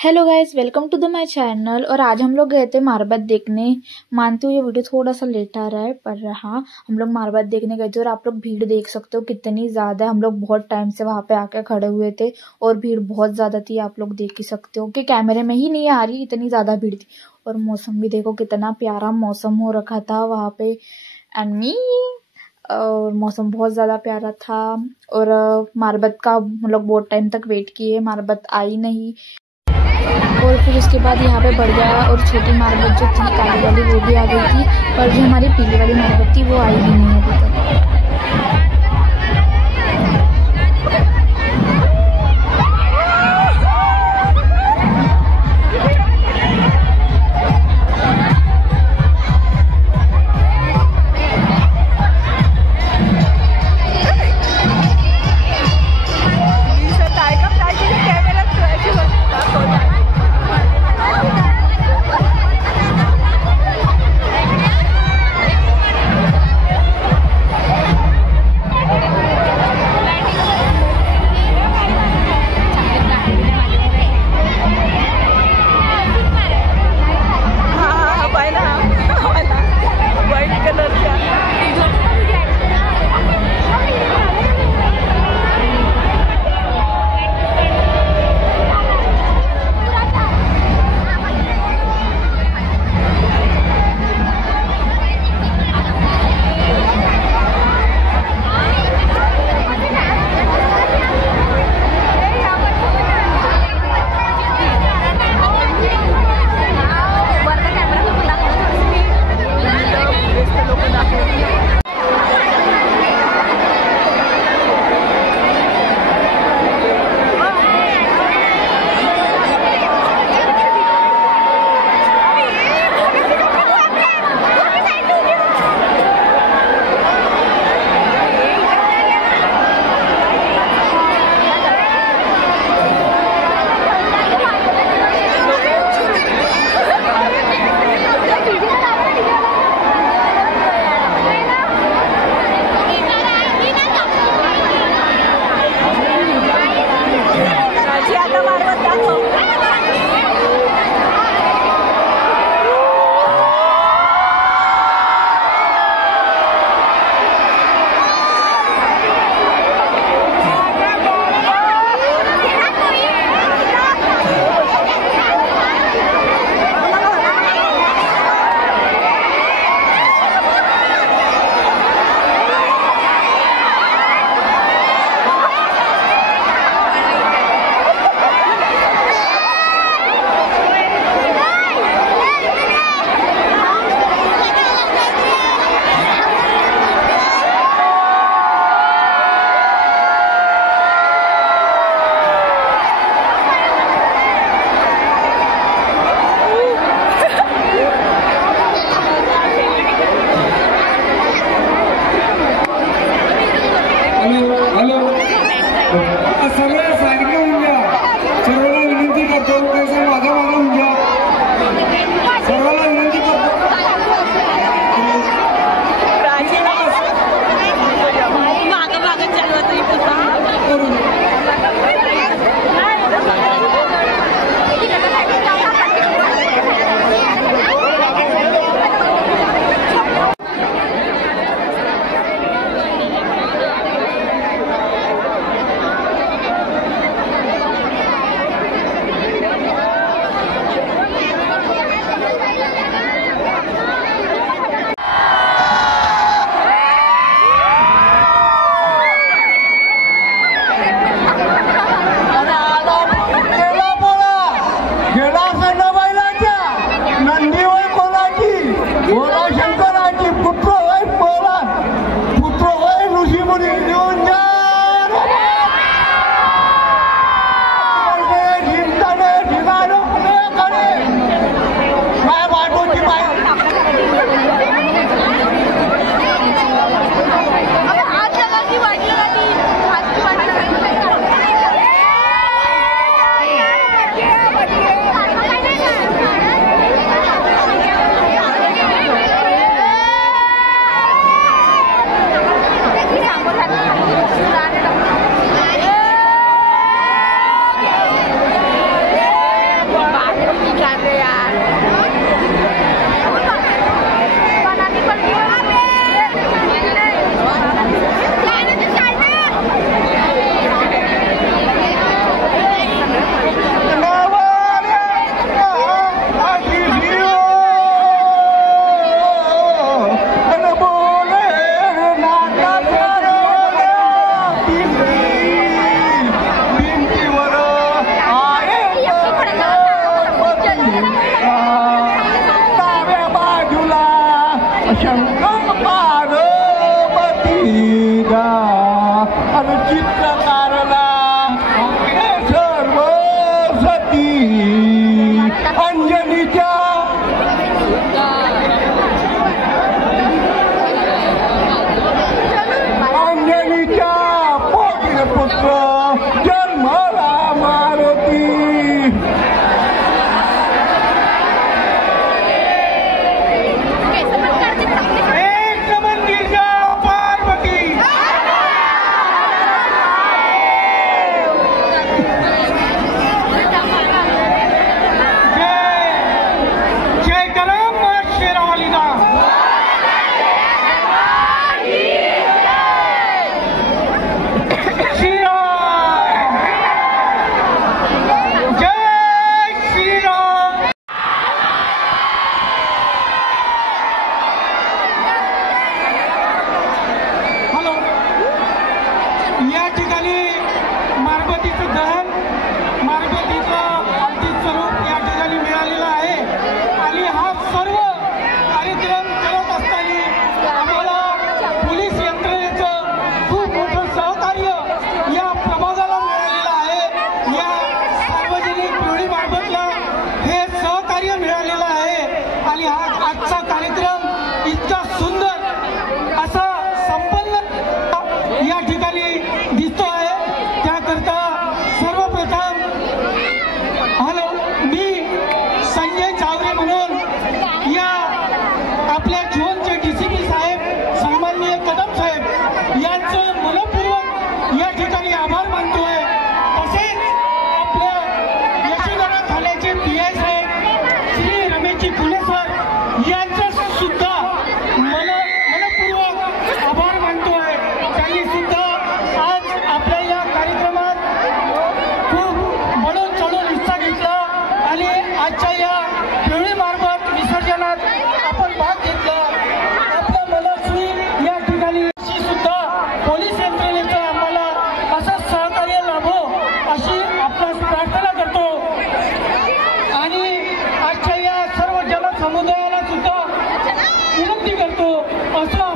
Hello guys, welcome to the my channel. और आज हम लोग गए थे मारबत देखने। मानती हूँ ये वीडियो थोड़ा सा लेट आ रहा है, पर हाँ, हम लोग मारबत देखने गए थे और आप लोग भीड़ देख सकते हो कितनी ज़्यादा है। हम लोग बहुत टाइम से वहाँ पे आके खड़े हुए थे और भीड़ बहुत ज़्यादा थी। आप लोग देख ही सकते हो कि कैमरे में ही नहीं आ रही, इतनी ज़्यादा भीड़ थी। और मौसम भी देखो, कितना प्यारा मौसम हो रखा था वहाँ पे। एंड मी और मौसम बहुत ज़्यादा प्यारा था। और मारबत का हम लोग बहुत टाइम तक वेट किए, मारबत आई नहीं। और फिर उसके बाद यहाँ पे बढ़ गया और छोटी मारबत जो थी काली वाली वो भी आ गई थी, पर जो हमारी पीली वाली मारबत थी वो आई ही नहीं अभी तक। शंकर पार्वतीला आणि चित्रकारला हे सर्व सती अंजनीच्या पोटील पुत्र जन्मला मारुती या ठिकाणी मारबतीचं दहन, मारबतीचं अंतिम स्वरूप या ठिकाणी मिळालेलं आहे आणि हा सर्व कार्यक्रम करत असताना आम्हाला पोलीस यंत्रणेचं खूप मोठं सहकार्य या प्रभागाला मिळालेलं आहे. या सार्वजनिक पिवळी मारबतला हे सहकार्य मिळालेलं आहे आणि हा आजचा कार्यक्रम इतका सुंदर असा संपन्न या ठिकाणी दिसतो आहे. त्याकरता सर्वप्रथम हॅलो, मी संजय चावरे म्हणून या आपल्या झोनचे DCP साहेब सन्माननीय कदम साहेब यांचं मनपूर्वक या ठिकाणी आभार मानतोय. तसेच आपल्या यशोधरा ठाण्याचे PI साहेब श्री रमेशजी फुले सर यांचं सुद्धा मनपूर्वक आभार मानतोय. त्यांनी सुद्धा आज आपल्या या कार्यक्रमात खूप बळून चढून हिस्सा घेतला आणि आजच्या या पिवळी मारबत विसर्जनात आपण भाग घेतला. आपल्या मनस्वी या ठिकाणी सुद्धा पोलीस यंत्रणेचं आम्हाला असं सहकार्य लाभो अशी आपणास प्रार्थना करतो आणि आजच्या या सर्व जनसमुदायाला सुद्धा विनंती करतो असं